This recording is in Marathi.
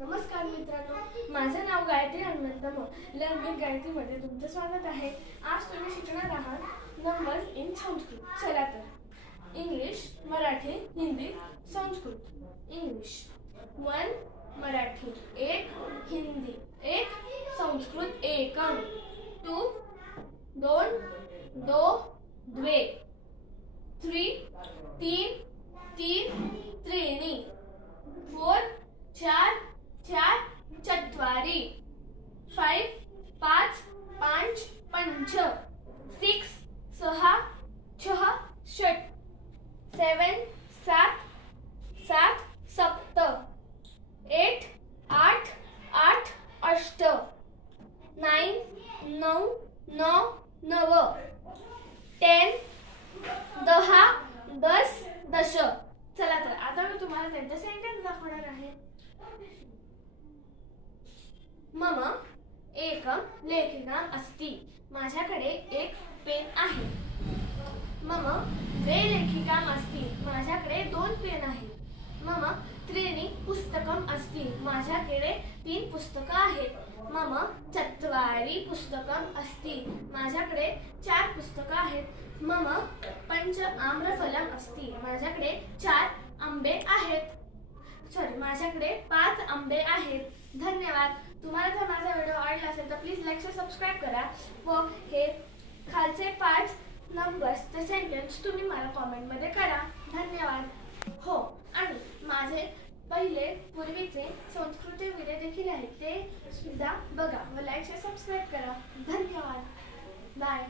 नमस्कार मित्रांनो, माझे नाव गायत्री हनुमंत लर्निंग गायत्रीमध्ये तुमचं स्वागत आहे। आज तुम्ही शिकणार आहात नंबर्स इन संस्कृत। चला तर इंग्लिश, मराठी, हिंदी, संस्कृत। इंग्लिश 1 मराठी 1 हिंदी 1 संस्कृत एकम 2 2 2 द्वे 3 3 3 त्रीणि 4 4 4 चत्वारि 5 5 5 पंच 6 6 6 षट् 7 7 7 सप्त 8 8 8 अष्ट 9 9 9 नव 10 10 दश। चला तर आता मी तुम्हाला त्यांचे सेंटेन्स दाखवणार आहे। मम एकम लेखिकाम् अस्ति। माझ्याकडे एक पेन आहे। मम द्वे लेखिकाम् अस्ति। माझ्याकडे 2 पेन आहेत। मम त्रीणि पुस्तकम् अस्ति। माझ्याकडे 3 पुस्तकं आहेत। मम चत्वारि पुस्तकम् अस्ति। माझ्याकडे 4 पुस्तकं आहेत। मम पंच आम्रफलम् अस्ति। माझ्याकडे 4 आंबे आहेत। माझ्याकडे 5 आंबे आहेत। धन्यवाद। तुम्हाला जर माझा व्हिडिओ आवडला असेल तर प्लीज लाईक आणि सबस्क्राइब करा व हे खालचे 5 नंबर्सचे सेंटेन्स तुम्ही मला कमेंट मध्ये करा। धन्यवाद। हो, आणि माझे पहिले पूर्वीचे संस्कृत व्हिडिओ देखील आहेत, ते सुद्धा बघा व लाईक आणि सबस्क्राइब करा। धन्यवाद। बाय।